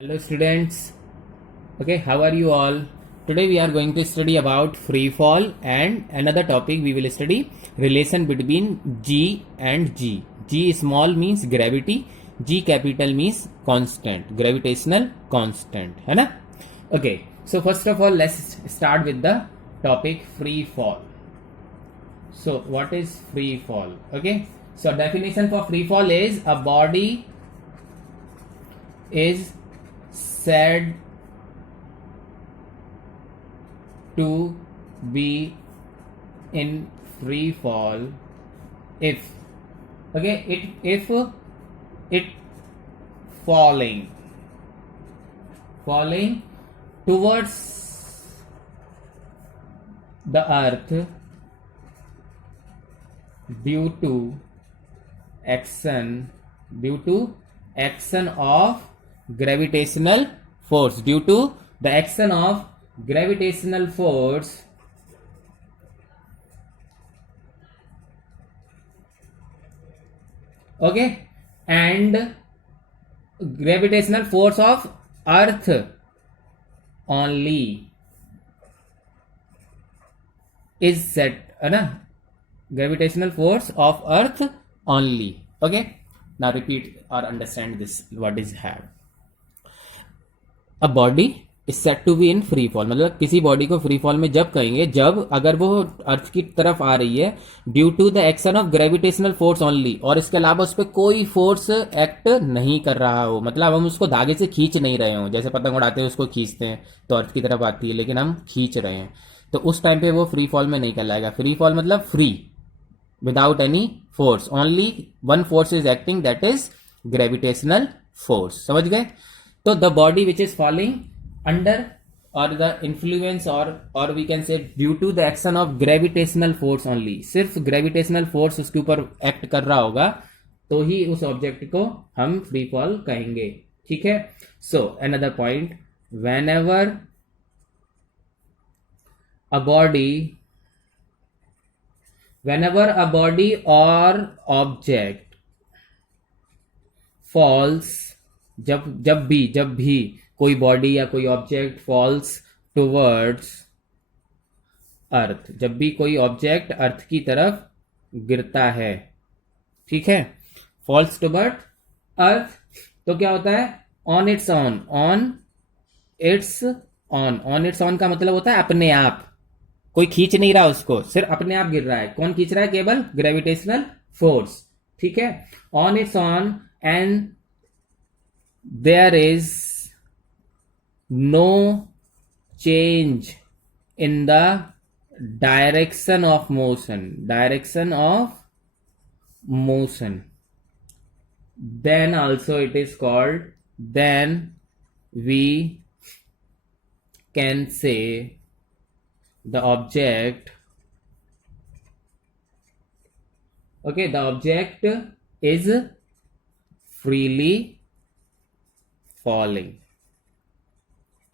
Hello students. Okay, how are you all? Today we are going to study about free fall, and another topic we will study relation between G and G. G small means gravity, G capital means constant, gravitational constant, है ना? Okay, so first of all let's start with the topic free fall. So what is free fall? Okay, so definition for free fall is a body is said to be in free fall if if it falling towards the earth due to action of gravitational force, due to the action of gravitational force and gravitational force of earth only is set, है ना? Gravitational force of earth only. Okay, now repeat or understand this, what is have. A body is said to be in free fall, मतलब किसी body को free fall में जब कहेंगे जब अगर वो अर्थ की तरफ आ रही है due to the action of gravitational force only, और इसके अलावा उस पर कोई फोर्स एक्ट नहीं कर रहा हो, मतलब हम उसको धागे से खींच नहीं रहे हो, जैसे पतंग उड़ाते हैं उसको खींचते हैं तो अर्थ की तरफ आती है, लेकिन हम खींच रहे हैं, तो उस टाइम पे वो फ्री फॉल में नहीं कहलाएगा. फ्री फॉल मतलब free without any force, only one force is acting, that is gravitational force. समझ गए? तो the body which is falling under और द इन्फ्लुएंस और we can say due to the action of gravitational force only, सिर्फ gravitational force उसके ऊपर act कर रहा होगा तो ही उस ऑब्जेक्ट को हम फ्री फॉल कहेंगे. ठीक है. So another point, whenever a body or object falls, जब भी कोई बॉडी या कोई ऑब्जेक्ट फॉल्स टुवर्ड्स अर्थ, जब भी कोई ऑब्जेक्ट अर्थ की तरफ गिरता है, ठीक है, फॉल्स टुवर्ड अर्थ, तो क्या होता है? ऑन इट्स ऑन का मतलब होता है अपने आप, कोई खींच नहीं रहा उसको, सिर्फ अपने आप गिर रहा है. कौन खींच रहा है? केवल ग्रेविटेशनल फोर्स. ठीक है. On its on and there is no change in the direction of motion, then also it is called, then we can say the object is freely falling.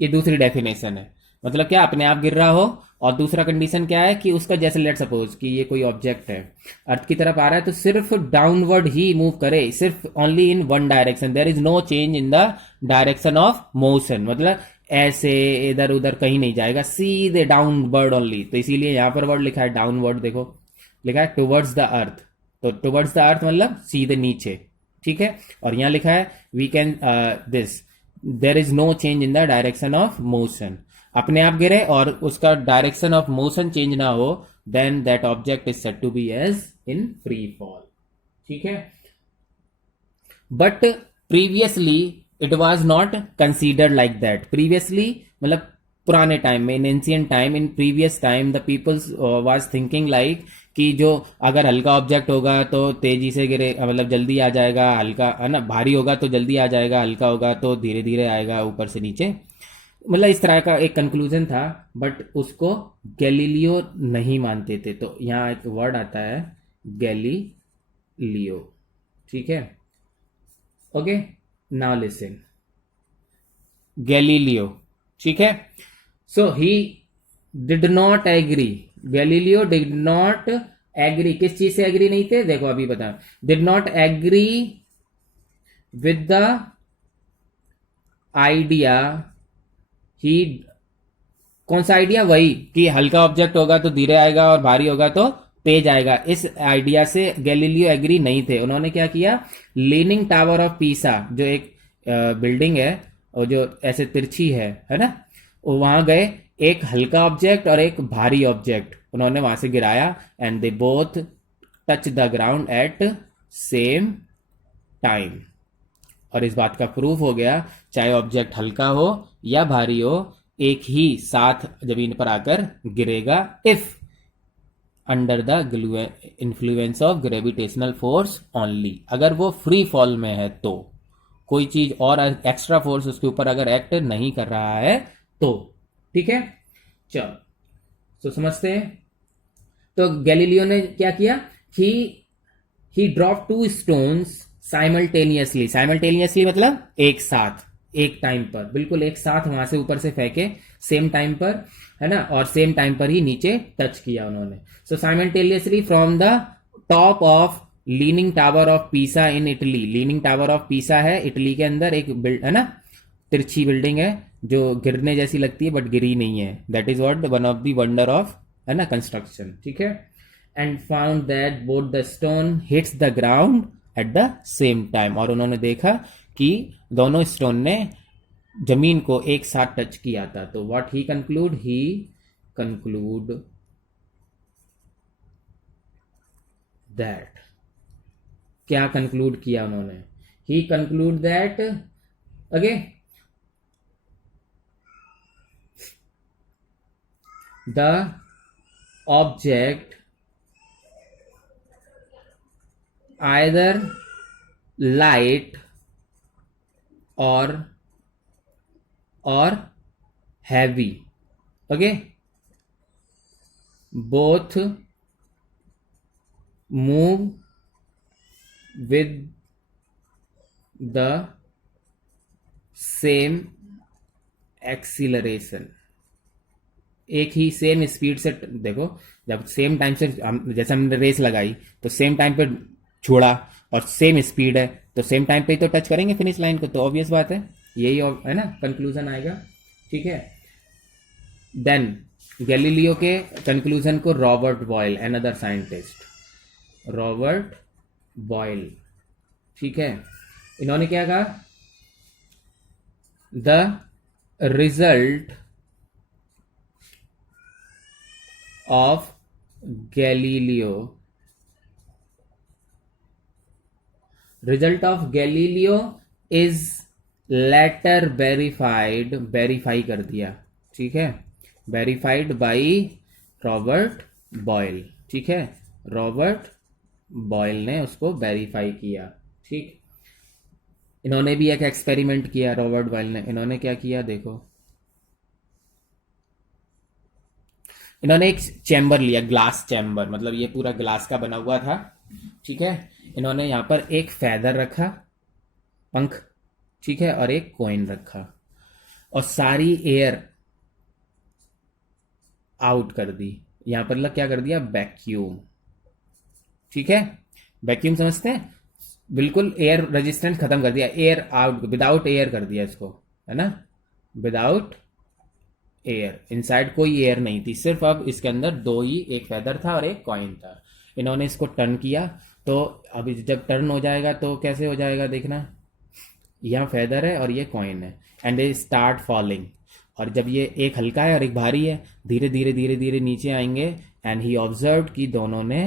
ये दूसरी डेफिनेशन है. मतलब क्या? अपने आप गिर रहा हो. और दूसरा कंडीशन क्या है कि उसका, जैसे लेट सपोज कि ये कोई ऑब्जेक्ट है अर्थ की तरफ आ रहा है तो सिर्फ डाउनवर्ड ही मूव करे, सिर्फ only in one direction, there is no change in the direction of motion, मतलब ऐसे इधर उधर कहीं नहीं जाएगा, सीधे डाउनवर्ड ओनली. तो इसीलिए यहां पर वर्ड लिखा है डाउनवर्ड, देखो लिखा है टुवर्ड्स द अर्थ, तो टुवर्ड्स द अर्थ मतलब सीधे नीचे. ठीक है. और यहां लिखा है we can this, there is no change in the direction of motion, अपने आप गिरे और उसका डायरेक्शन ऑफ मोशन चेंज ना हो, then that object is said to be as in free fall. ठीक है. But previously it was not considered like that. Previously मतलब पुराने टाइम में, in ancient time, in previous time the peoples was thinking like कि जो अगर हल्का object होगा तो तेजी से गिरे, मतलब जल्दी आ जाएगा, हल्का है ना, भारी होगा तो जल्दी आ जाएगा, हल्का होगा तो धीरे धीरे आएगा ऊपर से नीचे, मतलब इस तरह का एक कंक्लूजन था. बट उसको गैलीलियो नहीं मानते थे, तो यहाँ एक वर्ड आता है गैलीलियो. ठीक है. Okay, now listen, Galileo. ठीक है. So he did not agree, Galileo did not agree, किस चीज से एग्री नहीं थे? देखो अभी बता, did not agree with the idea he, कौन सा आइडिया? वही कि हल्का ऑब्जेक्ट होगा तो धीरे आएगा और भारी होगा तो तेज आएगा। इस आइडिया से गैलीलियो एग्री नहीं थे। उन्होंने क्या किया, लीनिंग टावर ऑफ पीसा, जो एक बिल्डिंग है और जो ऐसे तिरछी है ना, वो वहां गए, एक हल्का ऑब्जेक्ट और एक भारी ऑब्जेक्ट उन्होंने वहां से गिराया, and they both touch the ground eight same time. और इस बात का प्रूफ हो गया, चाहे ऑब्जेक्ट हल्का हो या भारी हो, एक ही साथ जमीन पर आकर गिरेगा, if under the influence of gravitational force only. अगर वो फ्री फॉल में है तो, कोई चीज और एक्स्ट्रा फोर्स उसके ऊपर अगर एक्ट नहीं कर रहा है तो। ठीक है, चलो तो समझते हैं। तो गैलीलियो ने क्या किया, he he drop two stones simultaneously. Simultaneously मतलब एक साथ, एक टाइम पर, बिल्कुल एक साथ वहां से ऊपर से फेंके सेम टाइम पर, है ना, और सेम टाइम पर ही नीचे टच किया उन्होंने। So simultaneously from the top of leaning tower of Pisa in Italy. Leaning tower of Pisa है इटली के अंदर, एक है ना, तिरछी बिल्डिंग है जो गिरने जैसी लगती है बट गिरी नहीं है। That is what one of the wonder of, है ना, कंस्ट्रक्शन। ठीक है, and found that both the stone hits the ground at the same time. और उन्होंने देखा कि दोनों स्टोन ने जमीन को एक साथ टच किया था। तो व्हाट ही कंक्लूड दैट, क्या कंक्लूड किया उन्होंने, he conclude that, okay, the object either light or heavy, okay, both move with the same acceleration। एक ही सेम स्पीड से, देखो जब सेम टाइम से जैसे हमने रेस लगाई तो सेम टाइम पे छोड़ा और सेम स्पीड है तो सेम टाइम पे ही तो टच करेंगे फिनिश लाइन को, तो ऑब्वियस बात है यही है ना, कंक्लूजन आएगा। ठीक है, देन गैलीलियो के कंक्लूजन को Robert Boyle, another scientist, Robert Boyle, ठीक है, इन्होंने क्या कहा, the result of Galileo, result of Galileo is later verified, verify कर दिया, ठीक है, वेरीफाइड बाय रॉबर्ट बॉयल। ठीक है, रॉबर्ट बॉयल ने उसको वेरीफाई किया। ठीक, इन्होंने भी एक एक्सपेरिमेंट किया, रॉबर्ट बॉयल ने। इन्होंने क्या किया देखो, इन्होंने एक चैम्बर लिया, ग्लास चैम्बर, मतलब ये पूरा ग्लास का बना हुआ था। ठीक है, इन्होंने यहां पर एक फेदर रखा, पंख, ठीक है, और एक कॉइन रखा और सारी एयर आउट कर दी। यहां पर क्या कर दिया, वैक्यूम। ठीक है, वैक्यूम समझते हैं, बिल्कुल एयर रेजिस्टेंस खत्म कर दिया, एयर आउट, विदाउट एयर कर दिया इसको, है ना, विदाउट एयर, इनसाइड कोई एयर नहीं थी, सिर्फ अब इसके अंदर दो ही, एक फेदर था और एक कॉइन था। इन्होंने इसको टर्न किया, तो अभी जब टर्न हो जाएगा तो कैसे हो जाएगा देखना, यहाँ फेदर है और ये कॉइन है, एंड दे स्टार्ट फॉलिंग। और जब ये एक हल्का है और एक भारी है, धीरे धीरे धीरे धीरे नीचे आएंगे, एंड ही ऑब्जर्व कि दोनों ने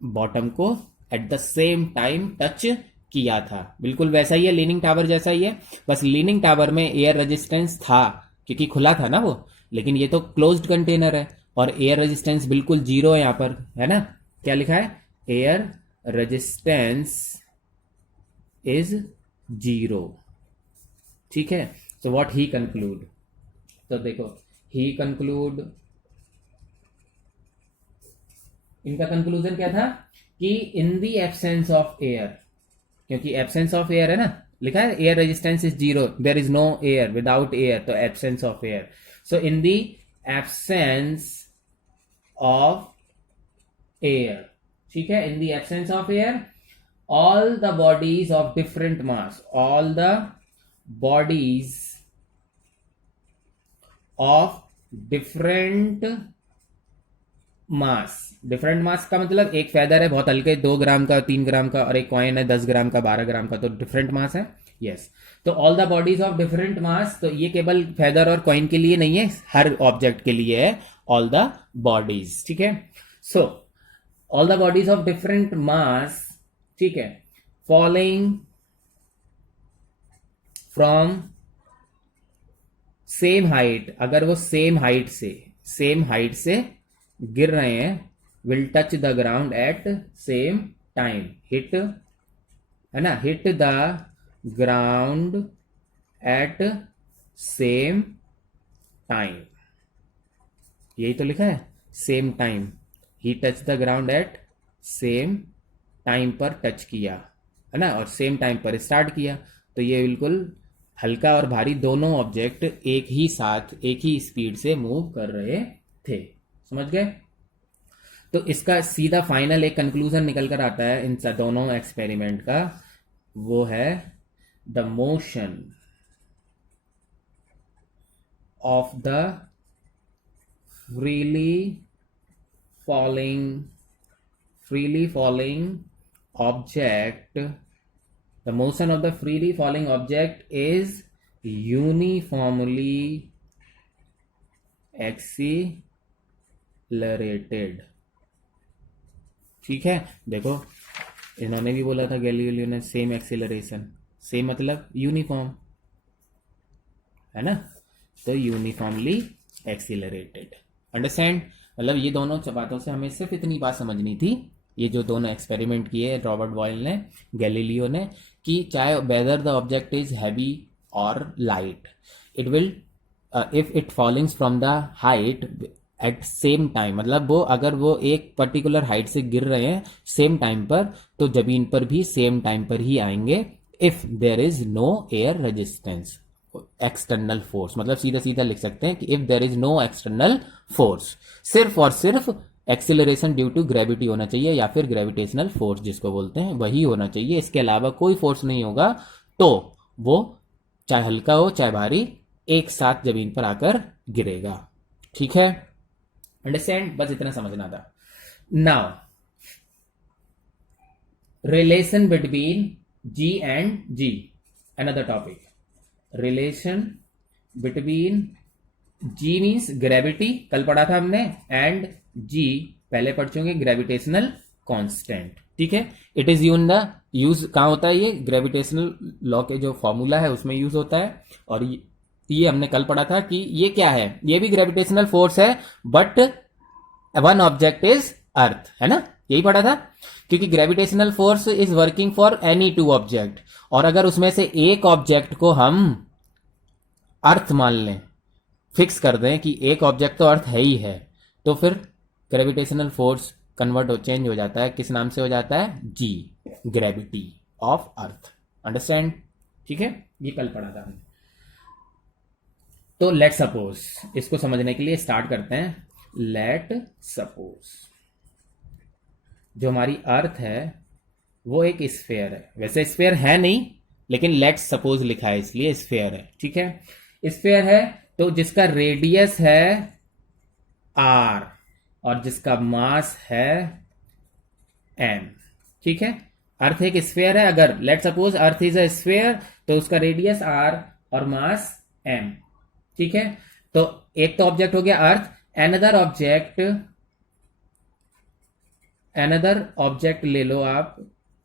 बॉटम को eight the same time touch किया था। बिल्कुल वैसा ही है, लीनिंग टावर जैसा ही है, बस लीनिंग टावर में एयर रेजिस्टेंस था क्योंकि खुला था ना वो, लेकिन ये तो क्लोज्ड कंटेनर है और एयर रेजिस्टेंस बिल्कुल जीरो है यहाँ पर, है ना, क्या लिखा है, एयर रेजिस्टेंस इज जीरो। ठीक है, सो व्हाट ही कंक्लूड, तो देखो ही कंक्लूड, इनका कंक्लूजन क्या था कि in the absence of air, क्योंकि एब्सेंस ऑफ एयर है ना, लिखा है air resistance is zero, there is no air, without air, तो absence of air. So in the absence of air, ठीक है, in the absence of air, all the bodies of different mass, all the bodies of different mass. Different mass का मतलब एक feather है बहुत हल्के 2 ग्राम का, 3 ग्राम का, और एक कॉइन है 10 ग्राम का, 12 ग्राम का, तो डिफरेंट मास है। यस, तो all the bodies of different मास, तो ये केवल फेदर और कॉइन के लिए नहीं है, हर ऑब्जेक्ट के लिए है, ऑल द बॉडीज। ठीक है, so all the bodies of different मास, ठीक है, फॉलोइंग फ्रॉम सेम हाइट, अगर वो सेम हाइट से गिर रहे हैं, will touch the ground eight same time, hit, है ना, hit the ground eight same time, यही तो लिखा है, same time, he touch the ground eight same time पर टच किया, है ना, और सेम टाइम पर स्टार्ट किया, तो ये बिल्कुल हल्का और भारी दोनों ऑब्जेक्ट एक ही साथ एक ही स्पीड से मूव कर रहे थे। समझ गए? तो इसका सीधा फाइनल एक कंक्लूजन निकल कर आता है इन दोनों एक्सपेरिमेंट का, वो है the motion of the freely falling object, the motion of the freely falling object is uniformly accelerated। ठीक है, देखो इन्होंने भी बोला था गैलीलियो ने, सेम एक्सीलरेशन, सेम मतलब यूनिफॉर्म, है ना, तो यूनिफॉर्मली एक्सीलरेटेड। अंडरस्टैंड? मतलब ये दोनों बातों से हमें सिर्फ इतनी बात समझनी थी, ये जो दोनों एक्सपेरिमेंट किए रॉबर्ट बॉयल ने, गैलीलियो ने, कि चाहे whether the object is heavy और light, it will if it fallings from the height at same time, मतलब वो अगर वो एक पर्टिकुलर हाइट से गिर रहे हैं सेम टाइम पर, तो जमीन पर भी सेम टाइम पर ही आएंगे, if there is no air resistance, external force, मतलब सीधा सीधा लिख सकते हैं कि if there is no external force, सिर्फ और सिर्फ एक्सिलरेशन ड्यू टू ग्रेविटी होना चाहिए, या फिर ग्रेविटेशनल फोर्स जिसको बोलते हैं वही होना चाहिए, इसके अलावा कोई फोर्स नहीं होगा, तो वो चाहे हल्का हो चाहे भारी एक साथ जमीन पर आकर गिरेगा। ठीक है, अंडरस्टैंड? बस इतना समझना था। Now relation between g and G, another topic, relation between g means gravity, कल पढ़ा था हमने, एंड जी पहले पढ़ चुके ग्रेविटेशनल कांस्टेंट। ठीक है, इट इज यूज कहां होता है, ये ग्रेविटेशनल लॉ के जो फॉर्मूला है उसमें यूज होता है, और ये हमने कल पढ़ा था कि ये क्या है, ये भी ग्रेविटेशनल फोर्स है, but one object is earth, है ना, यही पढ़ा था, क्योंकि gravitational force is working for any two object, और अगर उसमें से एक ऑब्जेक्ट को हम अर्थ मान लें, फिक्स कर दें कि एक ऑब्जेक्ट तो अर्थ है ही है, तो फिर ग्रेविटेशनल फोर्स चेंज हो जाता है, किस नाम से हो जाता है, जी, ग्रेविटी ऑफ अर्थ। अंडरस्टैंड? ठीक है, ये कल पढ़ा था हमने। तो लेट सपोज, इसको समझने के लिए स्टार्ट करते हैं। लेट सपोज जो हमारी अर्थ है वो एक स्फेयर है, वैसे स्फेयर है नहीं, लेकिन लेट सपोज लिखा है इसलिए स्फेयर है। ठीक है, स्फेयर है तो जिसका रेडियस है आर और जिसका मास है एम। ठीक है, अर्थ एक स्फेयर है, अगर let suppose earth is a sphere तो उसका रेडियस आर और मास एम। ठीक है, तो एक तो ऑब्जेक्ट हो गया अर्थ, अनदर ऑब्जेक्ट ले लो आप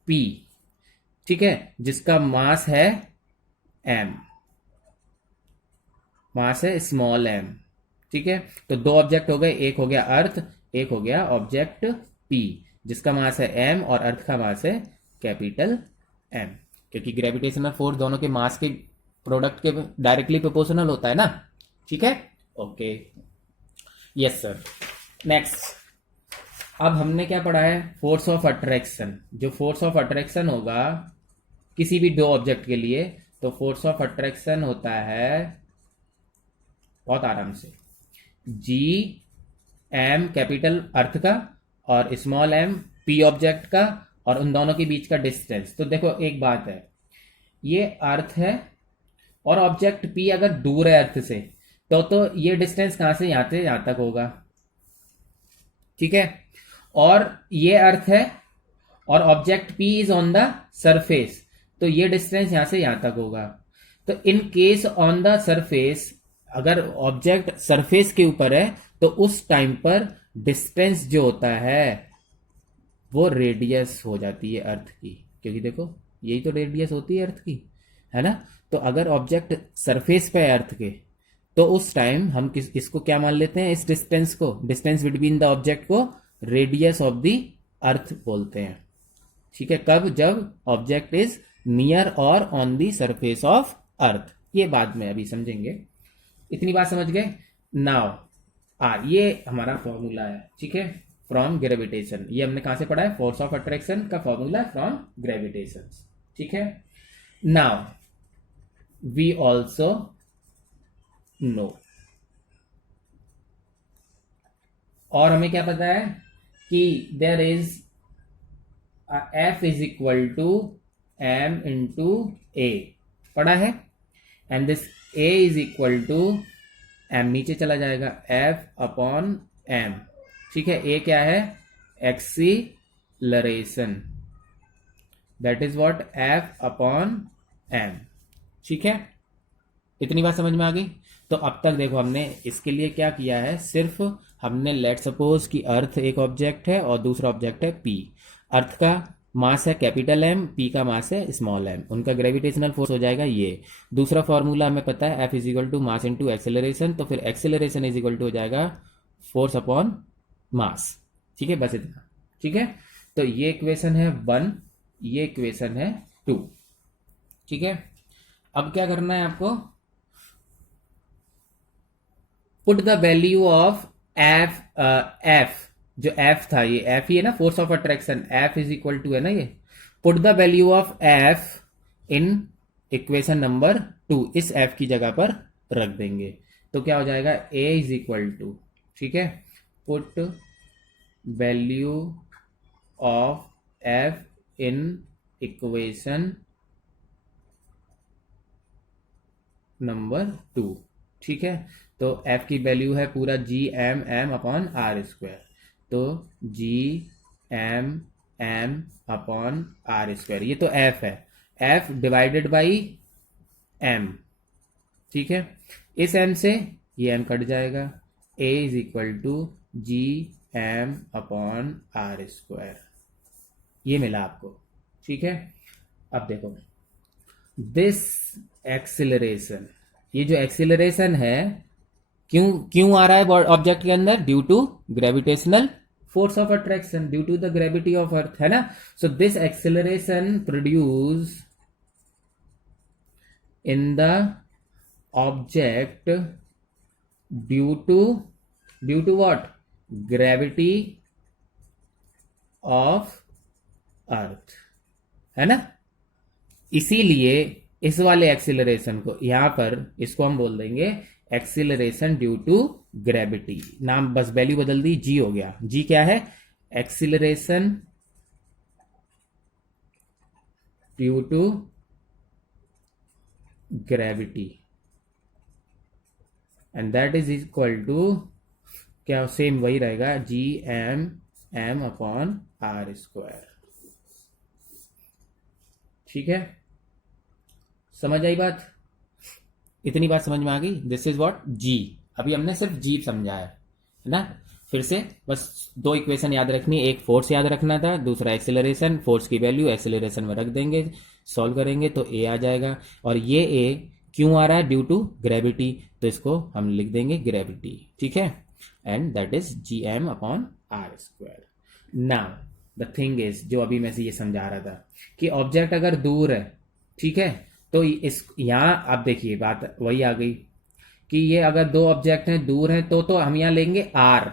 पी, ठीक है, जिसका मास है एम, मास है स्मॉल एम। ठीक है, तो दो ऑब्जेक्ट हो गए, एक हो गया अर्थ, एक हो गया ऑब्जेक्ट पी जिसका मास है एम और अर्थ का मास है कैपिटल एम, क्योंकि ग्रेविटेशनल फोर्स दोनों के मास के प्रोडक्ट के डायरेक्टली प्रोपोर्शनल होता है ना। ठीक है, ओके, यस सर। नेक्स्ट, अब हमने क्या पढ़ा है, फोर्स ऑफ अट्रैक्शन। जो फोर्स ऑफ अट्रैक्शन होगा किसी भी दो ऑब्जेक्ट के लिए, तो फोर्स ऑफ अट्रैक्शन होता है, बहुत आराम से, जी एम कैपिटल अर्थ का और स्मॉल एम पी ऑब्जेक्ट का, और उन दोनों के बीच का डिस्टेंस। तो देखो एक बात है, ये अर्थ है और ऑब्जेक्ट पी अगर दूर है अर्थ से, तो ये डिस्टेंस कहां से यहां तक होगा, ठीक है। और ये अर्थ है और object P is on the surface, तो ये डिस्टेंस यहां से यहां तक होगा। तो in case on the surface, अगर ऑब्जेक्ट सरफेस के ऊपर है तो उस टाइम पर डिस्टेंस जो होता है वो रेडियस हो जाती है अर्थ की, क्योंकि देखो यही तो रेडियस होती है अर्थ की, है ना। तो अगर ऑब्जेक्ट सरफेस पे है अर्थ के, तो उस टाइम हम इसको क्या मान लेते हैं, इस डिस्टेंस को, डिस्टेंस बिटवीन द ऑब्जेक्ट को रेडियस ऑफ द अर्थ बोलते हैं, ठीक है। कब, जब ऑब्जेक्ट इज नियर और ऑन द सरफेस ऑफ अर्थ, ये बाद में अभी समझेंगे। इतनी बात समझ गए। नाउ ये हमारा फॉर्मूला है, ठीक है, फ्रॉम ग्रेविटेशन। ये हमने कहां से पढ़ा है, फोर्स ऑफ अट्रैक्शन का फॉर्मूला फ्रॉम ग्रेविटेशन, ठीक है। नाउ वी ऑल्सो नो, और हमें क्या पता है कि there is F is equal to M into A, पढ़ा है। And this A is equal to M, नीचे चला जाएगा, एफ अपॉन एम, ठीक है। ए क्या है, acceleration, that is what, F upon m, ठीक है। इतनी बात समझ में आ गई। तो अब तक देखो हमने इसके लिए क्या किया है, सिर्फ हमने लेट सपोज कि अर्थ एक ऑब्जेक्ट है और दूसरा ऑब्जेक्ट है पी। अर्थ का मास है कैपिटल एम, पी का मास है स्मॉल एम, उनका ग्रेविटेशनल फोर्स हो जाएगा ये। दूसरा फॉर्मूला हमें पता है, F is equal to mass into acceleration, तो फिर एक्सेलरेशन इज इक्वल टू हो जाएगा फोर्स अपॉन मास, ठीक है। बस इतना, ठीक है। तो ये इक्वेशन है 1, ये इक्वेशन है 2, ठीक है। अब क्या करना है आपको, put the value of F, F जो एफ था, ये एफ ही है ना, force of attraction, F is equal to है ना ये, put the value of F in equation number 2, इस एफ की जगह पर रख देंगे, तो क्या हो जाएगा, ए इज इक्वल टू, ठीक है, put value of F in equation number 2, ठीक है। तो f की वैल्यू है पूरा G M M upon are square, तो G M M upon are square, ये तो f है, f डिवाइडेड बाई m, ठीक है। इस m से ये m कट जाएगा, a is equal to G M upon are square, ये मिला आपको, ठीक है। अब देखो दिस एक्सिलरेशन, ये जो एक्सिलरेशन है क्यों आ रहा है ऑब्जेक्ट के अंदर, due to gravitational force of attraction, due to the gravity of Earth, है ना। So this acceleration produce in the object due to what, gravity of Earth, है ना। इसीलिए इस वाले एक्सिलरेशन को यहां पर इसको हम बोल देंगे एक्सिलरेशन ड्यू टू ग्रेविटी, नाम बस वैल्यू बदल दी, जी हो गया। जी क्या है, acceleration due to gravity, and that is equal to क्या, सेम वही रहेगा, जी M M upon are square, ठीक है। समझ आई बात, इतनी बात समझ में आ गई। दिस इज व्हाट, जी। अभी हमने सिर्फ जी समझा है ना। फिर से बस 2 इक्वेशन याद रखनी, एक फोर्स याद रखना था, दूसरा एक्सेलरेशन, फोर्स की वैल्यू एक्सेलरेशन में रख देंगे, सॉल्व करेंगे तो ए आ जाएगा। और ये ए क्यों आ रहा है, ड्यू टू ग्रेविटी, तो इसको हम लिख देंगे ग्रेविटी, ठीक है। And that is G M upon are square. Now the thing is, जो अभी मैं से ये समझा रहा था कि ऑब्जेक्ट अगर दूर है, ठीक है, तो इस यहां आप देखिए बात वही आ गई कि ये अगर 2 ऑब्जेक्ट हैं दूर हैं, तो हम यहां लेंगे आर,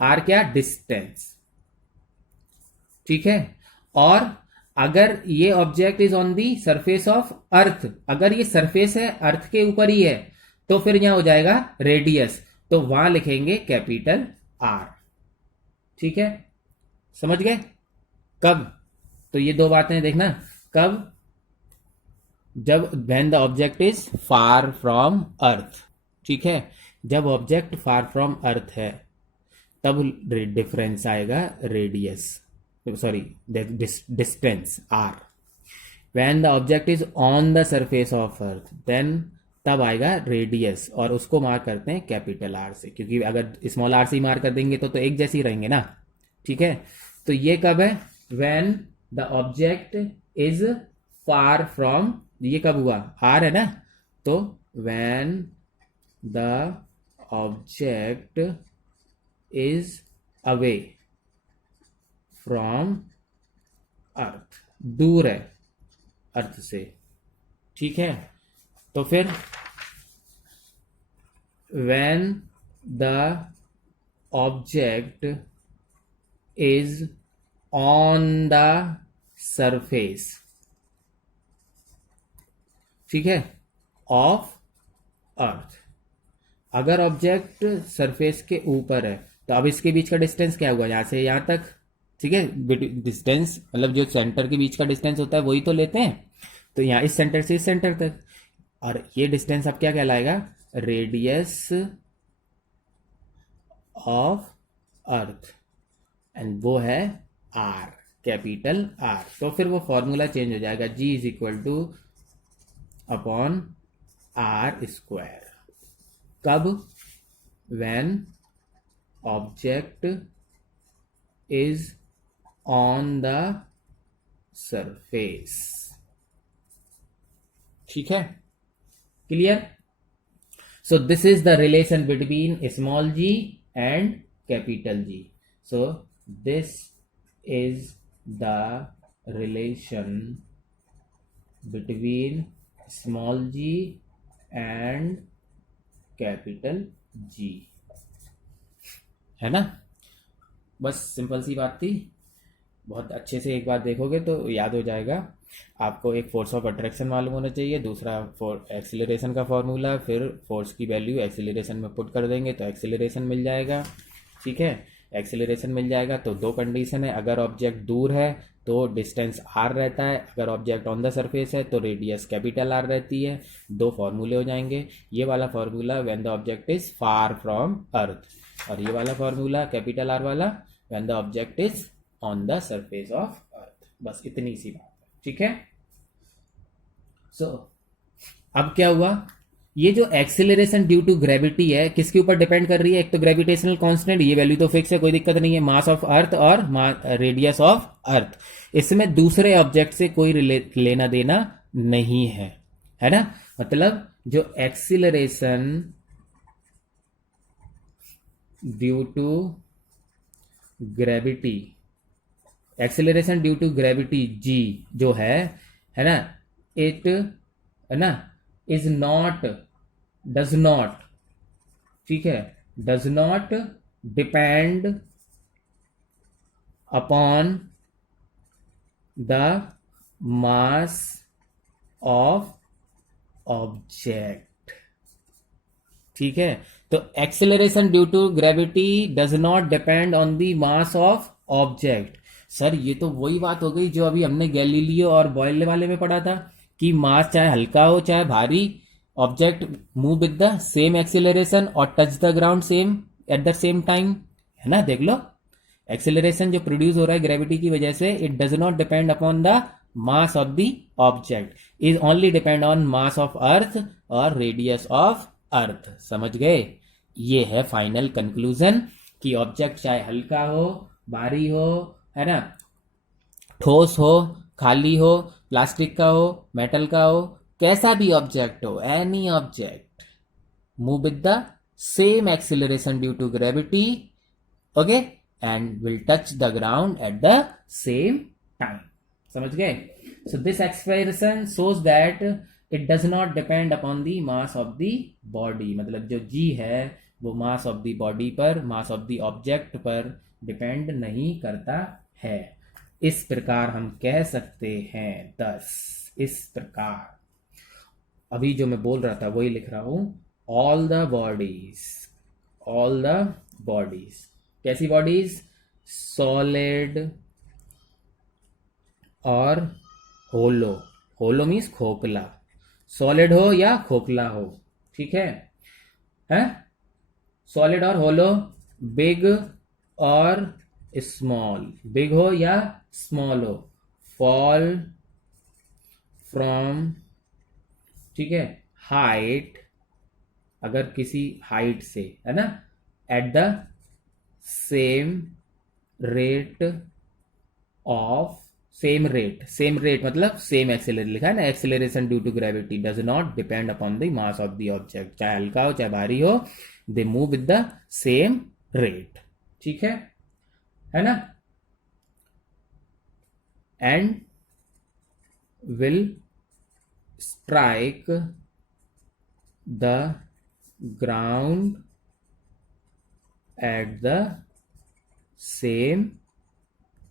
आर क्या, डिस्टेंस, ठीक है। और अगर ये object is on the surface of अर्थ, अगर ये सरफेस है अर्थ के ऊपर ही है, तो फिर यहां हो जाएगा रेडियस, तो वहां लिखेंगे कैपिटल आर, ठीक है। समझ गए। कब, तो ये 2 बातें देखना, कब, जब when the object is far from earth, ठीक है, जब ऑब्जेक्ट फार फ्रॉम अर्थ है तब डिफरेंस आएगा radius, sorry distance R. When the object is on the surface of earth then तब आएगा रेडियस, और उसको मार्क करते हैं कैपिटल आर से, क्योंकि अगर स्मॉल आर से मार्क कर देंगे तो एक जैसे ही रहेंगे ना, ठीक है। तो ये कब है, when the object is far from, ये कब हुआ, आर है ना, तो when the object is away from earth, दूर है अर्थ से, ठीक है। तो फिर when the object is on the surface, ठीक है, ऑफ अर्थ। अगर ऑब्जेक्ट सरफेस के ऊपर है तो अब इसके बीच का डिस्टेंस क्या हुआ, यहां से यहां तक, ठीक है, डिस्टेंस मतलब जो सेंटर के बीच का डिस्टेंस होता है वही तो लेते हैं, तो यहां इस सेंटर से इस सेंटर तक, और ये डिस्टेंस अब क्या कहलाएगा, रेडियस ऑफ अर्थ, एंड वो है आर, कैपिटल आर। तो फिर वो फॉर्मूला चेंज हो जाएगा, G is equal to upon are square. कब, when object is on the surface, ठीक है, clear. So this is the relation between small G and capital G. So this is the relation between small G and capital G, है ना। बस simple सी बात थी, बहुत अच्छे से एक बार देखोगे तो याद हो जाएगा। आपको एक फोर्स ऑफ अट्रैक्शन मालूम होना चाहिए, दूसरा एक्सीलरेशन का फॉर्मूला, फिर फोर्स की वैल्यू एक्सीलरेशन में पुट कर देंगे तो एक्सीलरेशन मिल जाएगा, ठीक है। एक्सीलरेशन मिल जाएगा तो दो कंडीशन है, अगर ऑब्जेक्ट दूर है तो डिस्टेंस आर रहता है, अगर ऑब्जेक्ट ऑन द सरफेस है तो रेडियस कैपिटल आर रहती है। दो फॉर्मूले हो जाएंगे, ये वाला formula when the object is far from earth, और ये वाला फॉर्मूला कैपिटल आर वाला when the object is on the surface of earth. बस इतनी सी बात है, ठीक है। सो अब क्या हुआ, ये जो एक्सेलरेशन ड्यू टू ग्रेविटी है किसके ऊपर डिपेंड कर रही है, एक तो ग्रेविटेशनल कांस्टेंट, ये वैल्यू तो फिक्स है, कोई दिक्कत नहीं है, मास ऑफ अर्थ और रेडियस ऑफ अर्थ, इसमें दूसरे ऑब्जेक्ट से कोई लेना देना नहीं है ना। मतलब जो acceleration due to gravity, acceleration due to gravity G जो है ना, इट है ना, इज नॉट, डज नॉट, ठीक है, does not depend upon the mass of object, ठीक है। तो acceleration due to gravity does not depend on the mass of object. Sir ये तो वही बात हो गई जो अभी हमने गैलीलियो और बॉयल वाले में पढ़ा था, कि मास चाहे हल्का हो चाहे भारी, object move with the same acceleration और touch the ground same at the same time, है ना। देख लो, एक्सेलरेशन जो प्रोड्यूस हो रहा है ग्रेविटी की वजह से, it does not depend upon the mass of the object, is only depend on mass of earth और रेडियस ऑफ अर्थ। समझ गए, ये है फाइनल कंक्लूजन कि ऑब्जेक्ट चाहे हल्का हो, भारी हो, है ना, ठोस हो, खाली हो, प्लास्टिक का हो, मेटल का हो, कैसा भी ऑब्जेक्ट हो, any object move with the same acceleration due to gravity, okay, and will touch the ground at the same time. समझ गए। So this expression shows that it does not depend upon the mass of the body, मतलब जो जी है वो मास of the body पर, मास of the object पर depend नहीं करता है। इस प्रकार हम कह सकते हैं, दस इस प्रकार, अभी जो मैं बोल रहा था वही लिख रहा हूं, ऑल द बॉडीज, कैसी बॉडीज, सॉलिड और होलो, होलो मीन्स खोखला, सॉलिड हो या खोखला हो, ठीक है, सॉलिड और होलो, बिग और स्मॉल, बिग हो या स्मॉल हो, फॉल फ्रॉम, ठीक है, हाइट, अगर किसी हाइट से, है ना, at the same rate of, same rate मतलब सेम एक्सेलरेशन लिखा है ना, acceleration due to gravity does not depend upon the mass of the object, चाहे हल्का हो चाहे भारी हो, they move with the same rate, ठीक है ना, and will strike the ground at the same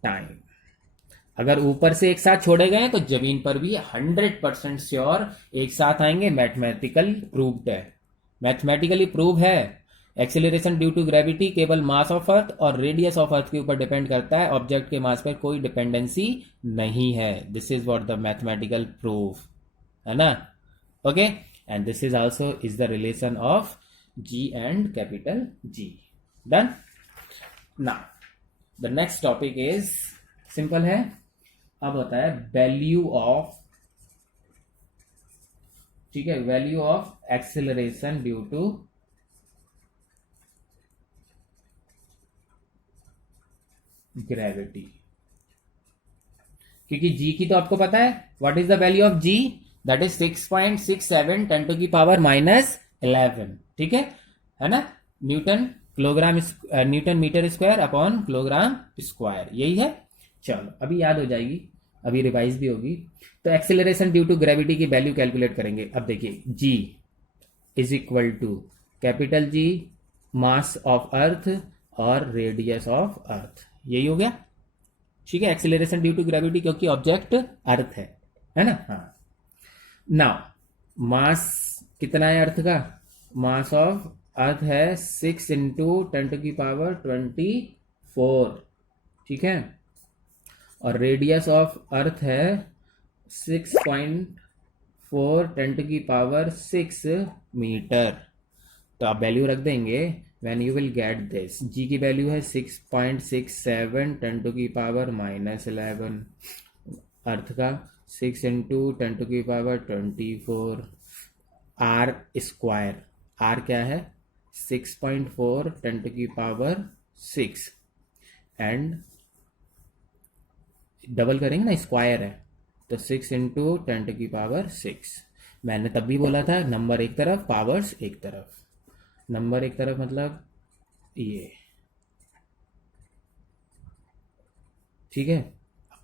time. अगर ऊपर से एक साथ छोड़े गए तो जमीन पर भी 100% श्योर एक साथ आएंगे, मैथमेटिकल प्रूव्ड है, मैथमेटिकली प्रूव है। एक्सेलरेशन ड्यू टू ग्रेविटी केवल मास ऑफ अर्थ और रेडियस ऑफ अर्थ के ऊपर डिपेंड करता है, ऑब्जेक्ट के मास पर कोई डिपेंडेंसी नहीं है। This is what the mathematical proof, है ना, okay, and this is also is the relation of G and capital G. Done. Now the next topic is simple है, अब होता है वैल्यू ऑफ, ठीक है, value of acceleration due to gravity. क्योंकि G की तो आपको पता है, what is the value of G, that is 6.67 10 to की पावर -11, ठीक है ना, Newton kilogram, newton metre square upon kilogram square, यही है। चलो अभी याद हो जाएगी, अभी रिवाइज भी होगी। तो एक्सेलरेशन ड्यू टू ग्रेविटी की वैल्यू कैलकुलेट करेंगे। अब देखिए, G is equal to capital G mass of earth और रेडियस ऑफ अर्थ, यही हो गया, ठीक है, एक्सेलरेशन ड्यू टू ग्रेविटी, क्योंकि ऑब्जेक्ट अर्थ है ना। हाँ, नाउ मास कितना है अर्थ का, मास ऑफ अर्थ है 6 इंटू 10 टू की पावर 24, ठीक है, और रेडियस ऑफ अर्थ है 6.4 10 टू की पावर 6 मीटर। तो आप वैल्यू रख देंगे, when you will get this, G की वैल्यू है 6.67 10 टू की पावर -11, अर्थ का 6 इंटू 10 टू की पावर 24, आर स्क्वायर, आर क्या है 6.4 10 टू की पावर 6, एंड डबल करेंगे ना, स्क्वायर है, तो 6 इंटू 10 टू की पावर 6। मैंने तब भी बोला था नंबर एक तरफ पावर्स एक तरफ, नंबर एक तरफ मतलब ये, ठीक है,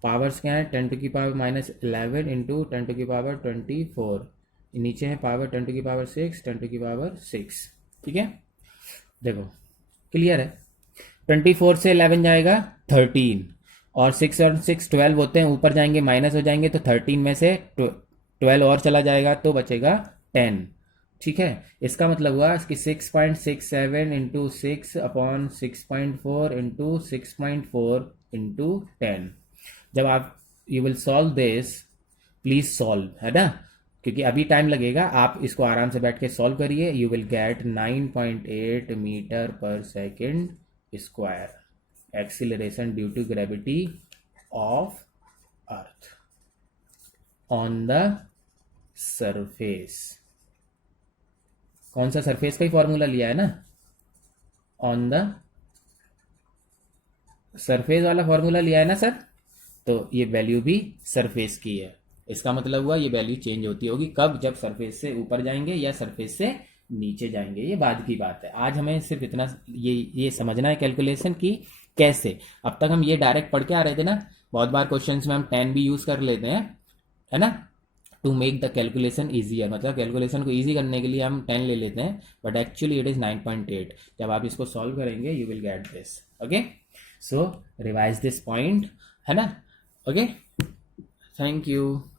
पावर्स क्या है 10 टू की पावर -11 इंटू 10 टू की पावर 24, नीचे है पावर 10 टू की पावर 6 10 टू की पावर 6, ठीक है। देखो क्लियर है, 24 से 11 जाएगा 13, और 6 और 6 12 होते हैं, ऊपर जाएंगे माइनस हो जाएंगे, तो 13 में से 12 और चला जाएगा तो बचेगा 10, ठीक है। इसका मतलब हुआ कि 6.67 इंटू 6 अपॉन 6.4 इंटू 6.4 इंटू 10। जब आप you will solve this, please solve, है ना, क्योंकि अभी टाइम लगेगा, आप इसको आराम से बैठ के सॉल्व करिए, you will get 9.8 metre per second square, acceleration due to gravity of earth on the surface. कौन सा सरफेस का ही फॉर्मूला लिया है ना, ऑन द सरफेस वाला फॉर्मूला लिया है ना सर, तो ये वैल्यू भी सरफेस की है। इसका मतलब हुआ ये वैल्यू चेंज होती होगी कब, जब सरफेस से ऊपर जाएंगे या सरफेस से नीचे जाएंगे, ये बाद की बात है। आज हमें सिर्फ इतना ये समझना है कैलकुलेशन की कैसे। अब तक हम ये डायरेक्ट पढ़ के आ रहे थे ना, बहुत बार क्वेश्चंस में हम 10 भी यूज कर लेते हैं, है ना, to make the calculation easier, मतलब कैलकुलेशन को ईजी करने के लिए हम 10 ले लेते हैं, बट एक्चुअली इट इज 9.8। जब आप इसको सॉल्व करेंगे you will get this, okay. So revise this point, है ना, ओके, थैंक यू।